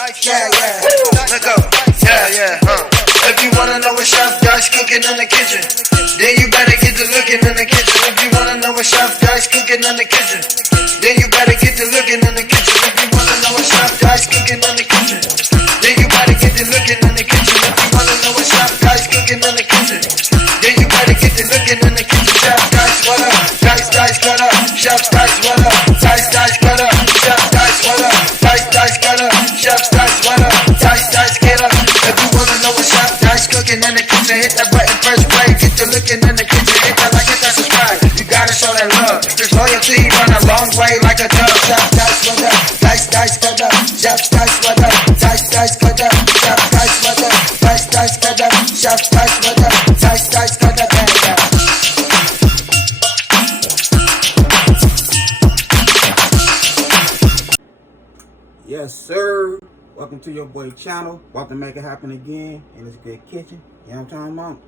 yeah. Let go. Yeah. If you wanna know what Chef Dice cooking in the kitchen, then you better get to looking in the kitchen. If you wanna know what Chef Dice cooking in the kitchen, then you better get to looking in the kitchen. If you wanna know what Chef Dice cooking in the kitchen, then you better get to looking in the kitchen. If you wanna know what Chef Dice cooking in the kitchen, then you better get to looking in the kitchen. Chef Dice, what up? Dice, what up? Chef Dice, what up? Dice, what up? Chef Dice, what up? Dice, what up? Chef Dice, what up? Dice, get up. If you wanna know what Chef Dice cooking in the kitchen, hit that button first play. Get to looking in the kitchen, hit that like, hit that subscribe. You gotta show that love. This loyalty run a long way like a dove. Chef Dice, what up? Dice, what up? Chef Dice, what up? Dice, what up? Chef Dice, what up? Dice, what up? Chef Dice, what up? Dice, what up? Yes, sir. Welcome to your boy channel. About to make it happen again in this good kitchen. You know what I'm talking about?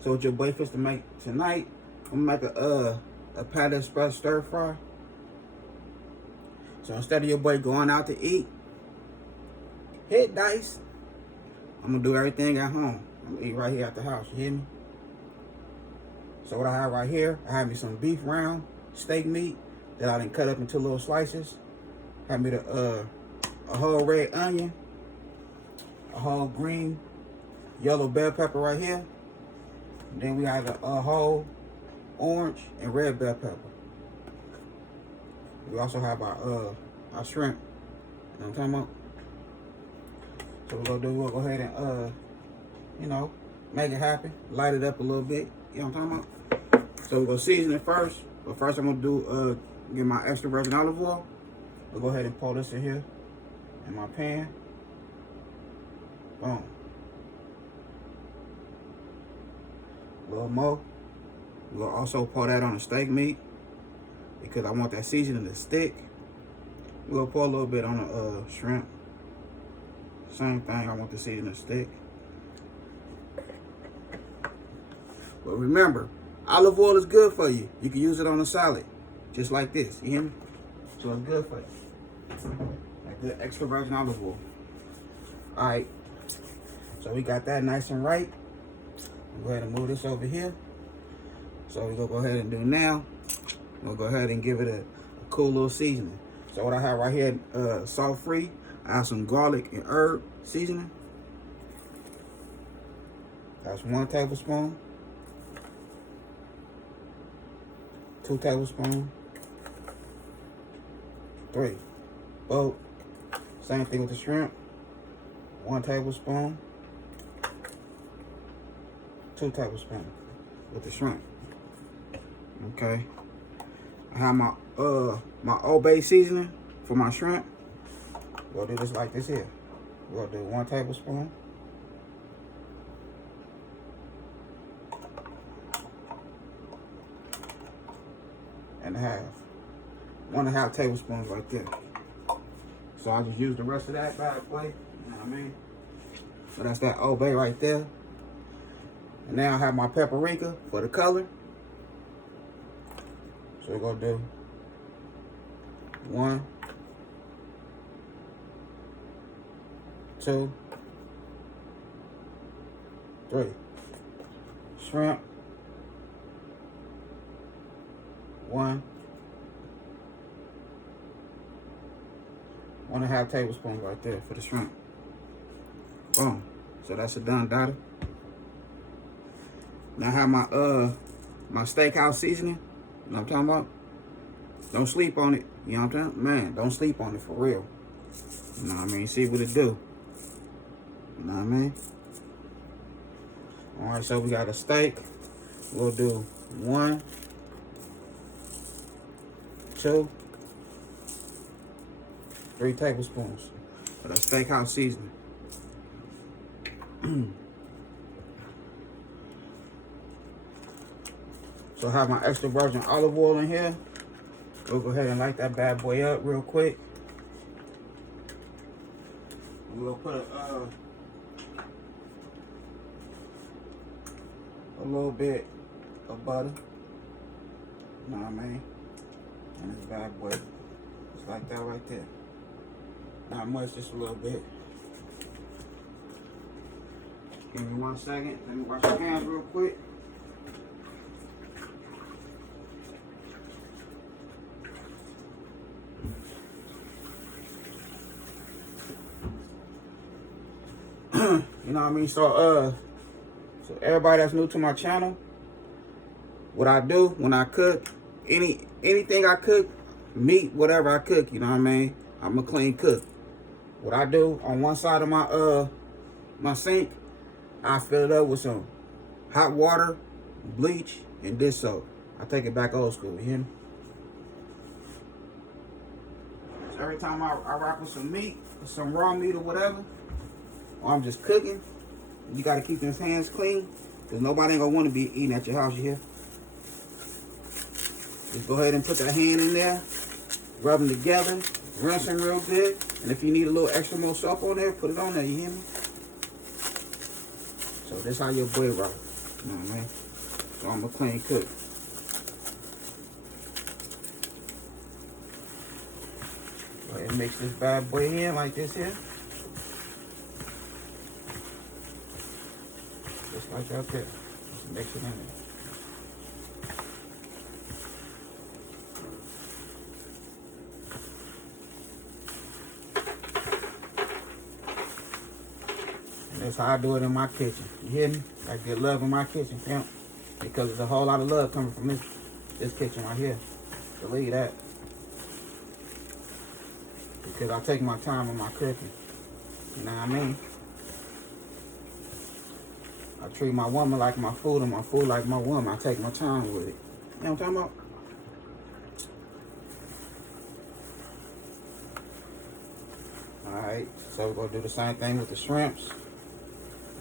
So what your boy fits to make tonight, I'm gonna make a patty express stir fry. So instead of your boy going out to eat, hit dice, I'm gonna do everything at home. I'm gonna eat right here at the house, you hear me? So what I have right here, I have me some beef round steak meat that I done cut up into little slices. Have me a whole red onion, a whole green, yellow bell pepper right here. And then we have a whole orange and red bell pepper. We also have our shrimp. You know what I'm talking about? So we'll go ahead and you know, make it happen, light it up a little bit. You know what I'm talking about? So we're gonna season it first. But first I'm gonna do get my extra virgin olive oil. We'll go ahead and pour this in here in my pan. Boom. A little more. We'll also pour that on the steak meat because I want that seasoning to stick. We'll pour a little bit on the shrimp. Same thing, I want the seasoning to stick. But remember, olive oil is good for you. You can use it on a salad, just like this. You hear me? So it's good for you. Like good extra virgin olive oil. Alright. So we got that nice and right. Go ahead and move this over here. So we're gonna go ahead and do now. We'll go ahead and give it a cool little seasoning. So what I have right here, salt free. I have some garlic and herb seasoning. That's 1 tablespoon. 2 tablespoons. 3. Both. Same thing with the shrimp. 1 tablespoon. 2 tablespoons with the shrimp. Okay. I have my my Old Bay seasoning for my shrimp. We'll do this like this here. We'll do 1 tablespoon. And a half. 1.5 tablespoons right there. So I'll just use the rest of that bad boy. You know what I mean? So that's that Old Bay right there. And now I have my paprika for the color. So we're gonna do 1, 2, 3. Shrimp. 1. 1.5 tablespoons right there for the shrimp. Boom. So that's a done, daughter. Now I have my my steakhouse seasoning. You know what I'm talking about? Don't sleep on it. You know what I'm saying? Man, don't sleep on it for real. You know what I mean? See what it do. You know what I mean? Alright, so we got a steak. We'll do 1, 2, 3 tablespoons for the steakhouse seasoning. So I have my extra virgin olive oil in here. We'll go ahead and light that bad boy up real quick. We'll put a little bit of butter. You know what I mean? And this bad boy, just like that right there. Not much, just a little bit. Give me 1 second. Let me wash my hands real quick. You know what I mean? So everybody that's new to my channel, what I do when I cook, anything I cook, meat, whatever I cook, you know what I mean? I'm a clean cook. What I do on one side of my sink, I fill it up with some hot water, bleach, and dish soap. I take it back old school, you hear me? So every time I rock with some meat, some raw meat or whatever, or I'm just cooking, you gotta keep those hands clean, because nobody ain't gonna want to be eating at your house, you hear? Just go ahead and put that hand in there, rub them together, rinse them real good, and if you need a little extra more soap on there, put it on there, you hear me? So this how your boy rock, you know what I mean? So I'm a clean cook. Go ahead and mix this bad boy in like this here. Just like that there. Just mix it in there. That's how I do it in my kitchen. You hear me? I get love in my kitchen, pimp. Because there's a whole lot of love coming from this kitchen right here. Believe that. Because I take my time in my cooking. You know what I mean? I treat my woman like my food and my food like my woman. I take my time with it. You know what I'm talking about? Alright, so we're going to do the same thing with the shrimps.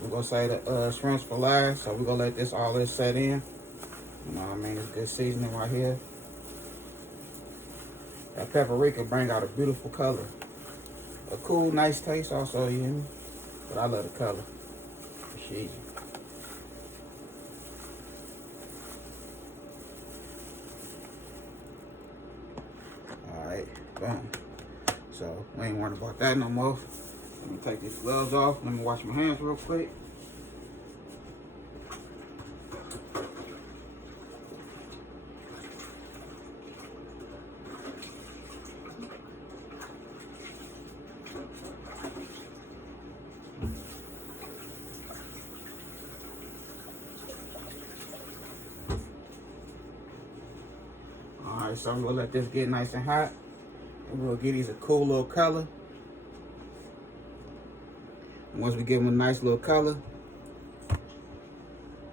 We're going to say the shrimps for last, so we're going to let this all this set in. You know what I mean? It's good seasoning right here. That paprika bring out a beautiful color. A cool, nice taste also, you hear me? But I love the color. Shit. Alright, boom. So, we ain't worried about that no more. Let me take these gloves off. Let me wash my hands real quick. Alright, so I'm gonna let this get nice and hot. And we'll give these a cool little color. And once we give them a nice little color,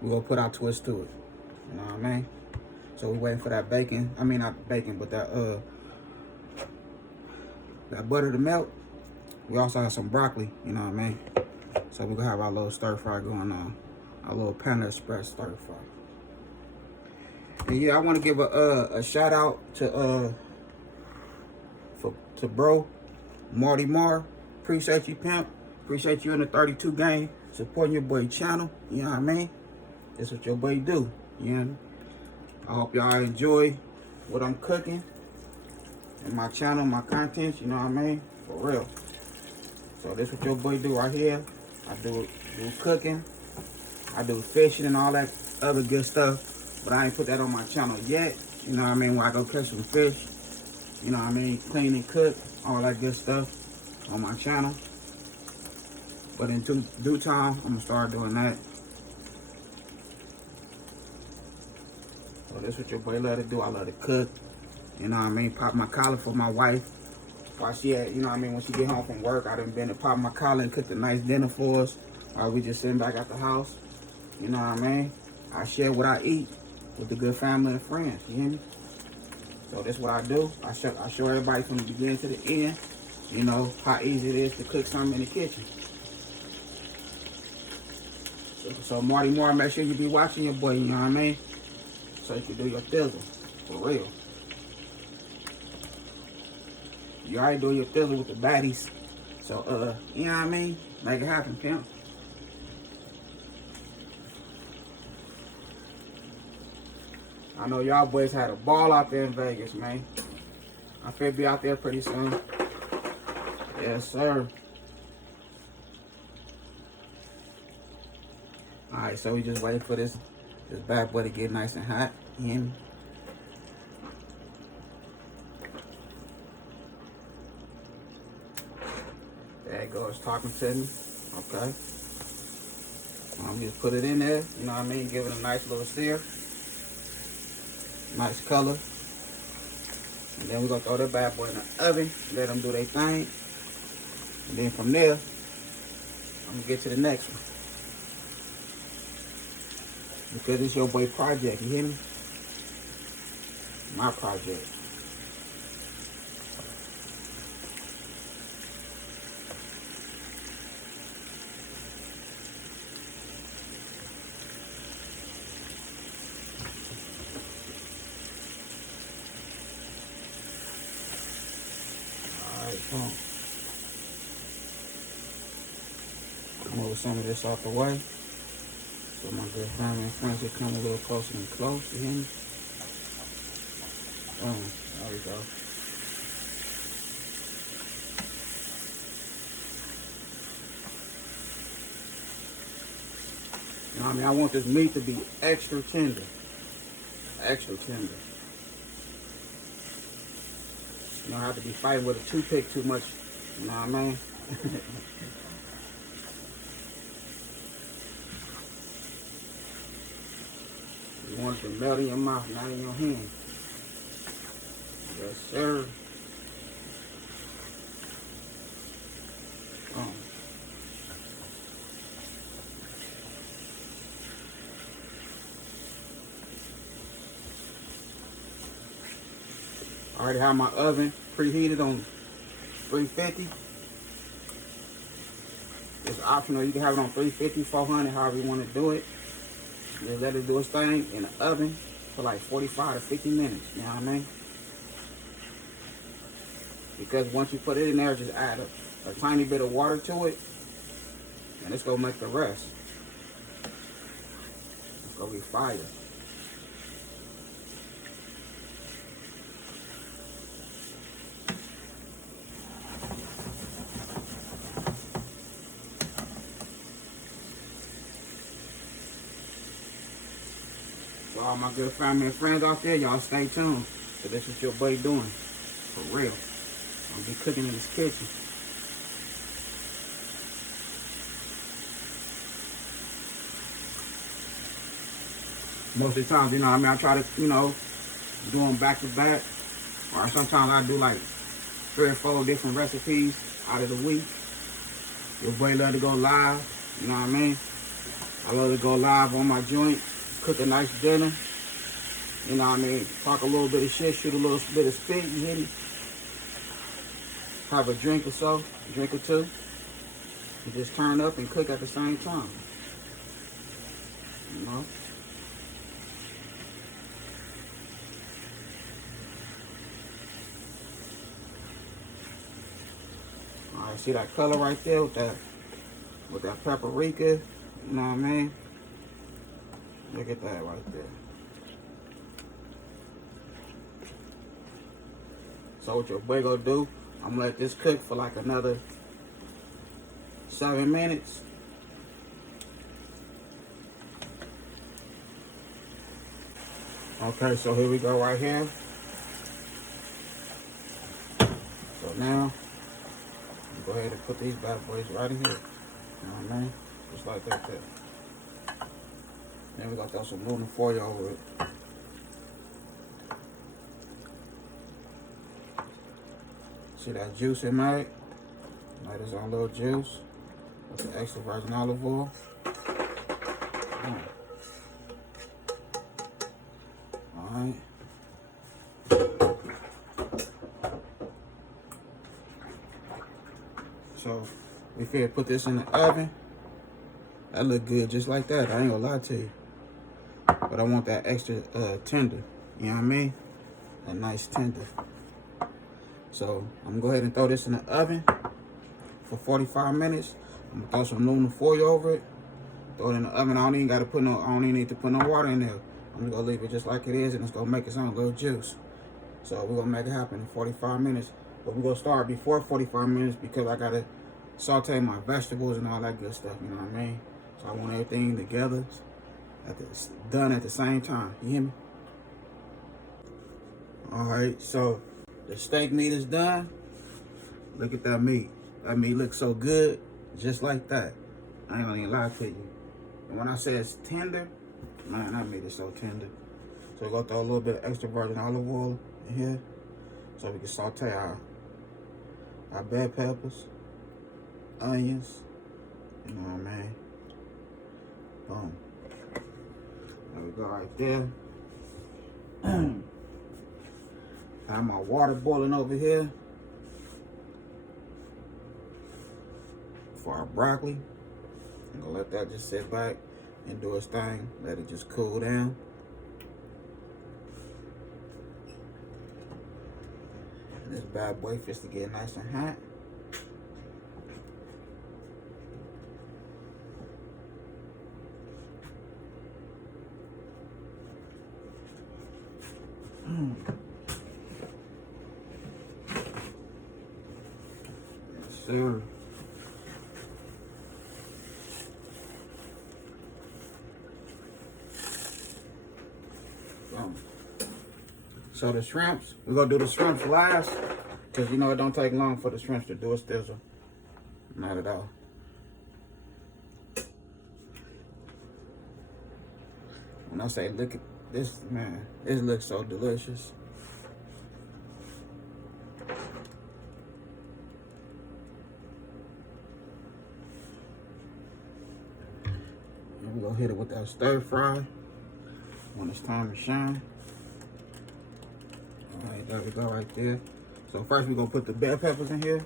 we're gonna put our twist to it. You know what I mean? So we're waiting for that bacon. I mean not bacon, but that butter to melt. We also have some broccoli, you know what I mean? So we're gonna have our little stir fry going on. Our little Panda Express stir fry. And yeah, I want to give a shout out to bro Marty Mar. Appreciate you, pimp. Appreciate you in the 32 game supporting your boy channel. You know what I mean? That's what your boy do. You know? I hope y'all enjoy what I'm cooking and my channel, my content. You know what I mean? For real. So this what your boy do right here. I do cooking. I do fishing and all that other good stuff. But I ain't put that on my channel yet. You know what I mean? When I go catch some fish. You know what I mean? Clean and cook. All that good stuff on my channel. But in due time, I'm going to start doing that. So that's what your boy love to do. I love to cook. You know what I mean? Pop my collar for my wife. While she at, you know what I mean? When she get home from work, I done been to pop my collar and cook a nice dinner for us. While we just sitting back at the house. You know what I mean? I share what I eat with the good family and friends, you hear me? So that's what I do. I show everybody from the beginning to the end, you know, how easy it is to cook something in the kitchen. So Marty Moore, make sure you be watching your boy, you know what I mean? So you can do your thizzle, for real. You already do your thizzle with the baddies. So, you know what I mean? Make it happen, pimp. I know y'all boys had a ball out there in Vegas, man. I feel be out there pretty soon. Yes, sir. Alright, so we just wait for this bad boy to get nice and hot. In. There it goes, talking to me. Okay. I'm just put it in there, you know what I mean? Give it a nice little sear. Nice color. And then we're gonna throw that bad boy in the oven, let them do their thing. And then from there, I'm gonna get to the next one. Because it's your boy project, you hear me? My project. Boom. Move some of this out the way. So my good family and friends will come a little closer and close, you hear me? Boom. There we go. You know what I mean? I want this meat to be extra tender. Extra tender. You don't have to be fighting with a toothpick too much. You know what I mean? You want it to melt in your mouth, not in your hand. Yes, sir. I already have my oven preheated on 350. It's optional. You can have it on 350, 400, however you want to do it. Just let it do its thing in the oven for like 45 to 50 minutes. You know what I mean? Because once you put it in there, just add a tiny bit of water to it, and it's going to make the rest. It's going to be fire. So all my good family and friends out there, y'all stay tuned. So this is your boy doing. For real. I'll be cooking in this kitchen. Most of the time, you know what I mean, I try to, you know, do them back to back. Or sometimes I do like 3 or 4 different recipes out of the week. Your boy love to go live, you know what I mean? I love to go live on my joint, cook a nice dinner, you know what I mean? Talk a little bit of shit, shoot a little bit of spit, you hear me? Have a drink or so, a drink or two, and just turn up and cook at the same time, you know? Alright, see that color right there with that paprika, you know what I mean? Look at that right there. So what your boy gonna do, I'm gonna let this cook for like another 7 minutes. Okay, so here we go right here. So now, go ahead and put these bad boys right in here. You know what I mean? Just like that there. Then we got to throw some aluminum foil over it. See that juice it made? Made its own little juice with the extra virgin olive oil. Alright. So we finna put this in the oven. That look good just like that. I ain't gonna lie to you. But I want that extra tender. You know what I mean? A nice tender. So I'm gonna go ahead and throw this in the oven for 45 minutes. I'm gonna throw some aluminum foil over it. Throw it in the oven. I don't even need to put no water in there. I'm just gonna leave it just like it is, and it's gonna make its own little juice. So we're gonna make it happen in 45 minutes. But we're gonna start before 45 minutes because I gotta saute my vegetables and all that good stuff, you know what I mean? So I want everything together, done at the same time, you hear me? All right, so the steak meat is done. Look at that meat. That meat looks so good, just like that. I ain't gonna even lie to you. And when I say it's tender, man, that meat is so tender. So we're gonna throw a little bit of extra virgin olive oil in here so we can saute our bell peppers, onions, you know what I mean? Boom. There we go right there. I have my water boiling over here for our broccoli. I'm gonna let that just sit back and do its thing. Let it just cool down. And this bad boy fits to get nice and hot. Yes, sir. So the shrimps, we're gonna do the shrimps last, because you know it don't take long for the shrimps to do a stizzle. Not at all. When I say look at this, man, this looks so delicious. And we're gonna hit it with that stir fry when it's time to shine. All right, there we go right there. So first we're gonna put the bell peppers in here.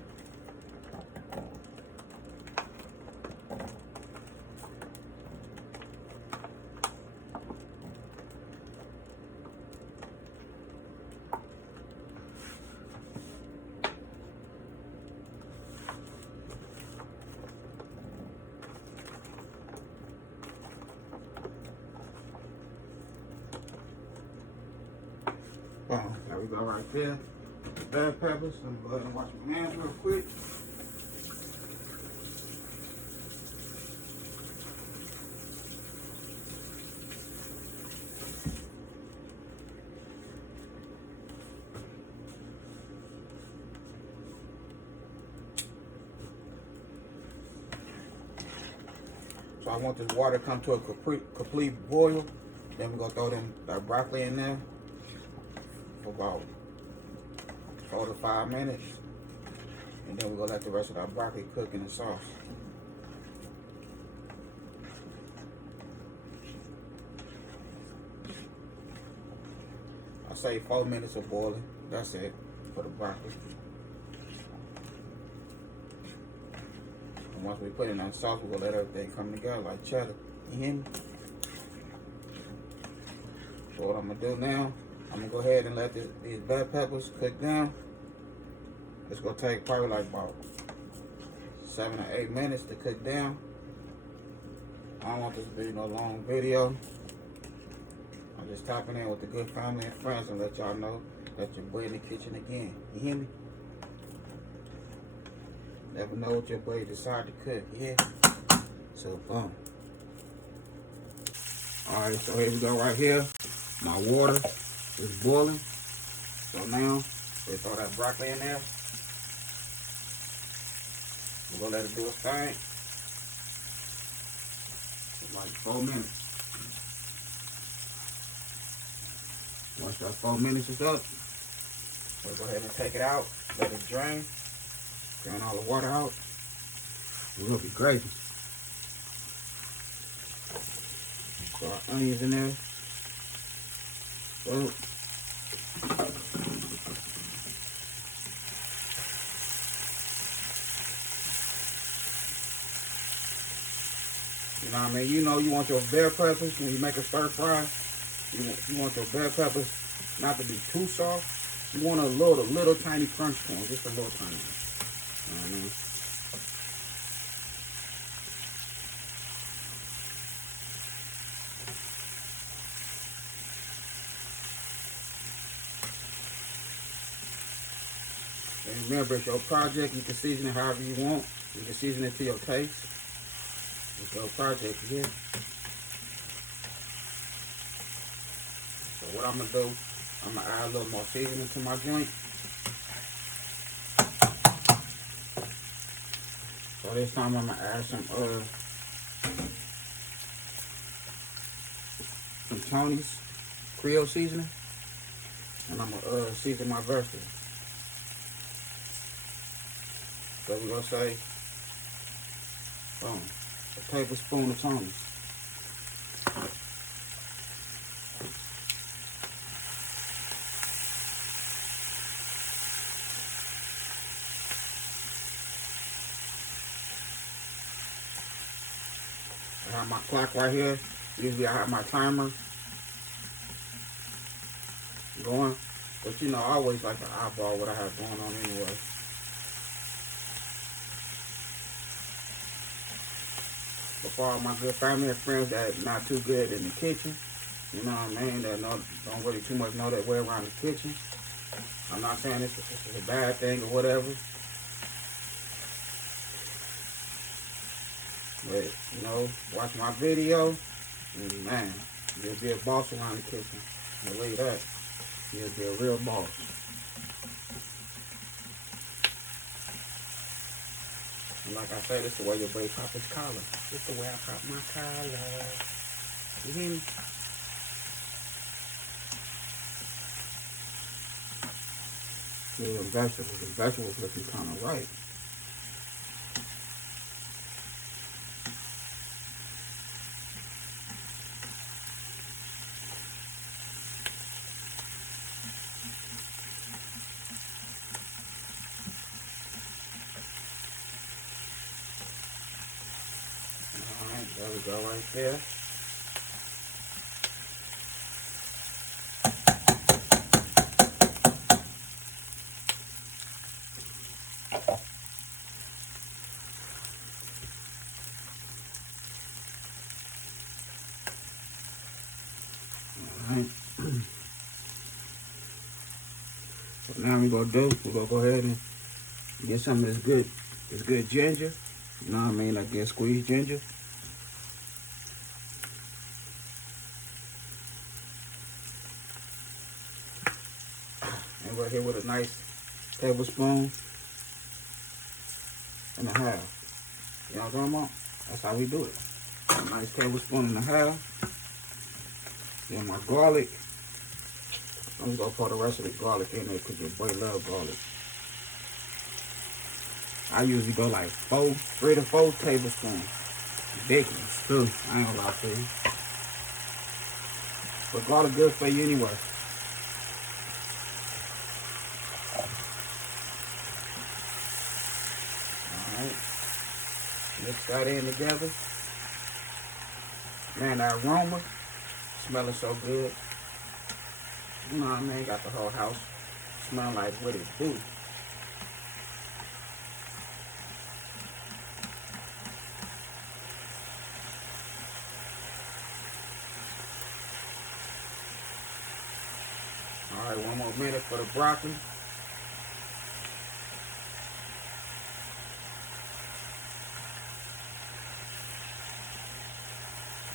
Boom, there we go right there. Bell peppers. Let me go ahead and wash my hands real quick. So I want this water to come to a complete boil. Then we're gonna throw that broccoli in there for about 4 to 5 minutes. And then we're gonna let the rest of that broccoli cook in the sauce. I say 4 minutes of boiling. That's it for the broccoli. And once we put in that sauce, we're gonna let everything come together like cheddar. You hear me? So what I'm gonna do now, I'm gonna go ahead and let these bell peppers cook down. It's gonna take probably like about 7 or 8 minutes to cook down. I don't want this to be no long video. I'm just tapping in with the good family and friends and let y'all know that your boy in the kitchen again. You hear me? Never know what your boy decide to cook, yeah? So boom. Alright, so here we go right here. My water is boiling. So now, we throw that broccoli in there. We're gonna let it do its thing. For like 4 minutes. Once that 4 minutes is up, we'll go ahead and take it out. Let it drain. Drain all the water out. We're gonna be gravy. Throw our onions in there. So, you know what I mean? You know you want your bell peppers when you make a stir fry. You want your bell peppers not to be too soft. You want a little tiny crunch to them, just a little tiny. You know what I mean? remember, it's your project. You can season it however you want. You can season it to your taste. It's your project, yeah. So what I'm gonna do, I'm gonna add a little more seasoning to my joint. So this time I'm gonna add some Tony's Creole seasoning, and I'm gonna season my vegetables. So we're gonna say, boom, a tablespoon of Tony's. I have my clock right here. Usually I have my timer going, but you know, I always like to eyeball what I have going on anyway. But for all my good family and friends that not too good in the kitchen, you know what I mean, that don't really too much know that way around the kitchen. I'm not saying it's a bad thing or whatever. But, you know, watch my video, and man, you'll be a boss around the kitchen. Believe that. You'll be a real boss. And like I said, this is the way your boy pop his collar. This is the way I pop my collar. You hear me? Yeah, the vegetables looking kind of right. Alright, there we go right there. Alright. So now we're gonna go ahead and get some of this good ginger. You know what I mean? Like that squeezed ginger. And we're here with a nice tablespoon and a half. You know what I'm talking about? That's how we do it. A nice tablespoon and a half. Then my garlic. I'm just gonna pour the rest of the garlic in there because your boy loves garlic. I usually go like 3 to 4 tablespoons. Ridiculous too. I ain't gonna lie to you. But garlic good for you anyway. Alright. Mix that in together. Man, that aroma smelling so good. You know what I mean? Got the whole house smelling like what it do. Alright, 1 more minute for the broccoli.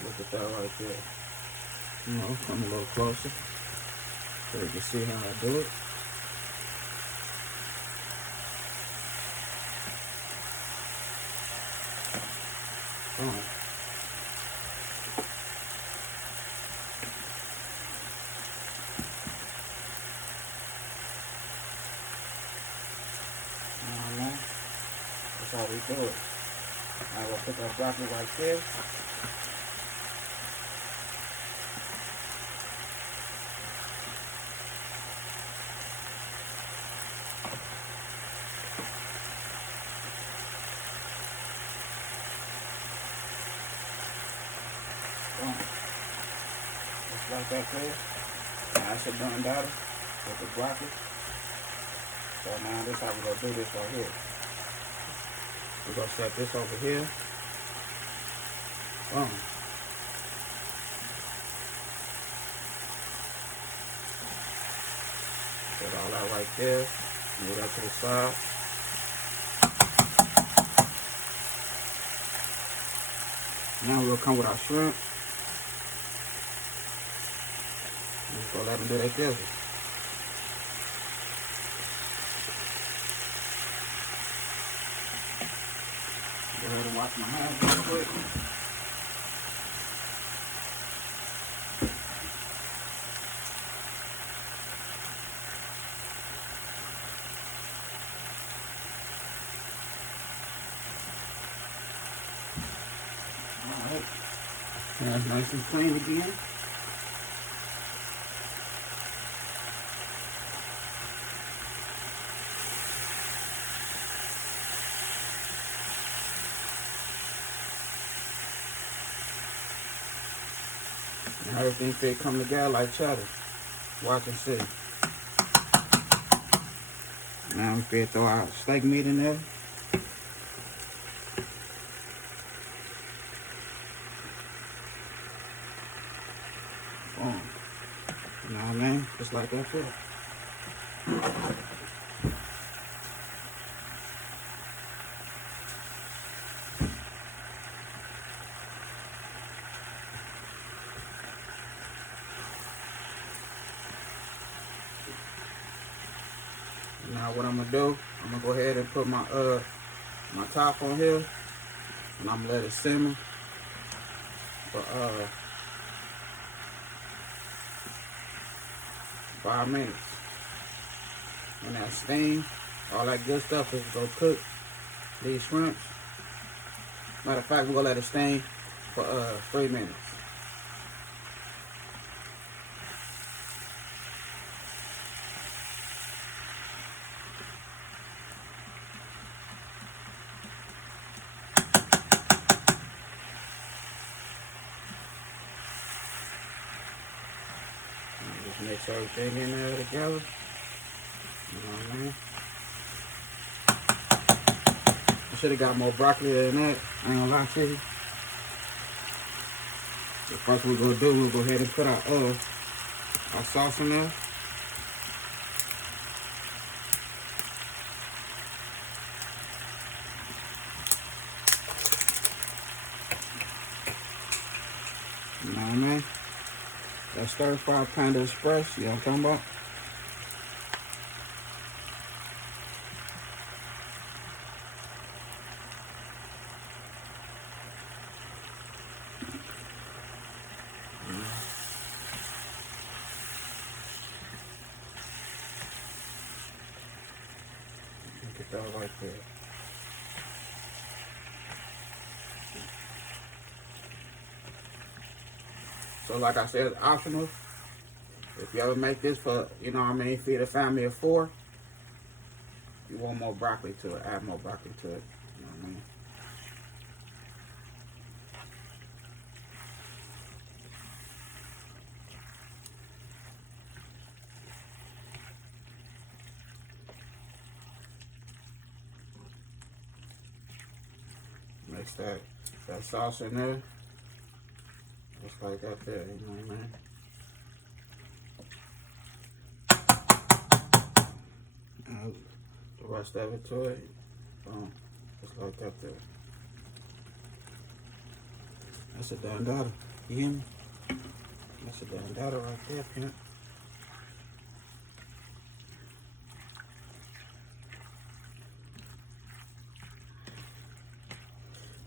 Look at that right there. You know, come a little closer so you can see how I do it. That's how we do it. I will put that broccoli right there. Just like that there. Now it's a done batter with the broccoli. So now this is how we're going to do this right here. We're going to set this over here. Boom. Set all that right there. Move that to the side. Now we'll come with our shrimp. Just go let them do their business. Go ahead and wash my hands real quick. Alright. Hands nice and clean again. And everything fit come together like cheddar. Watch and see. Now we fit throw our steak meat in there. Boom. You know what I mean? Just like that too. Now what I'm gonna do, I'm gonna go ahead and put my my top on here, and I'm gonna let it simmer for 5 minutes. When that steam, all that good stuff is gonna cook these shrimps. Matter of fact, we're gonna let it steam for 3 minutes. Just mix everything in there together. You know what I mean? I should have got more broccoli than that. I ain't gonna lie to you. The first we're gonna do, we'll go ahead and put our sauce in there. You know what I mean? That stir-fry Panda Express, you know what I'm talking about? Get that right there. So like I said, it's optional. If you ever make this for, you know what I mean, feed a family of 4, you want more broccoli to it, add more broccoli to it. You know what I mean? Mix that sauce in there. Just like that there, you know what I mean? Add the rest of it to it. Boom. Just like that there. That's a done daughter. You hear me? That's a done daughter right there, pimp.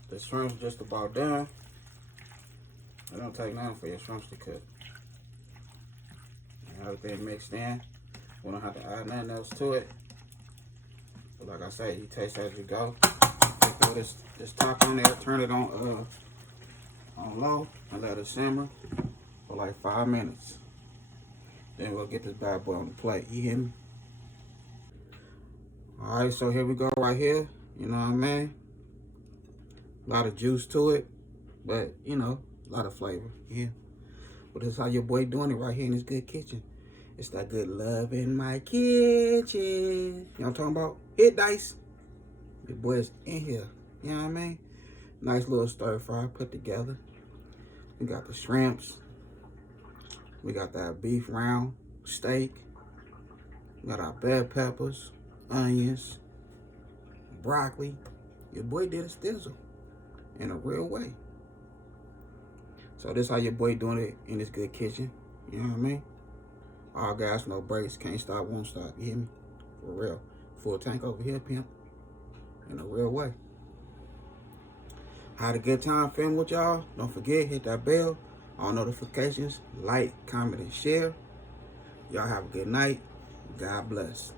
The shrimp's just about done. It don't take nothing for your shrimps to cook. And everything mixed in. We don't have to add nothing else to it. But like I said, you taste as you go. Throw this top on there, turn it on low, and let it simmer for like 5 minutes. Then we'll get this bad boy on the plate. You hear me? All right, so here we go right here. You know what I mean? A lot of juice to it, but you know, a lot of flavor. Yeah. But that's how your boy doing it right here in this good kitchen. It's that good love in my kitchen. You know what I'm talking about? Hit dice. Your boy's in here. You know what I mean? Nice little stir fry put together. We got the shrimps. We got that beef round steak. We got our bell peppers. onions, broccoli. Your boy did a stizzle in a real way. So this how your boy doing it in this good kitchen. You know what I mean? All gas, no brakes, can't stop, won't stop. You hear me? For real. Full tank over here, pimp. In a real way. Had a good time filming with y'all. Don't forget, hit that bell, all notifications, like, comment, and share. Y'all have a good night. God bless.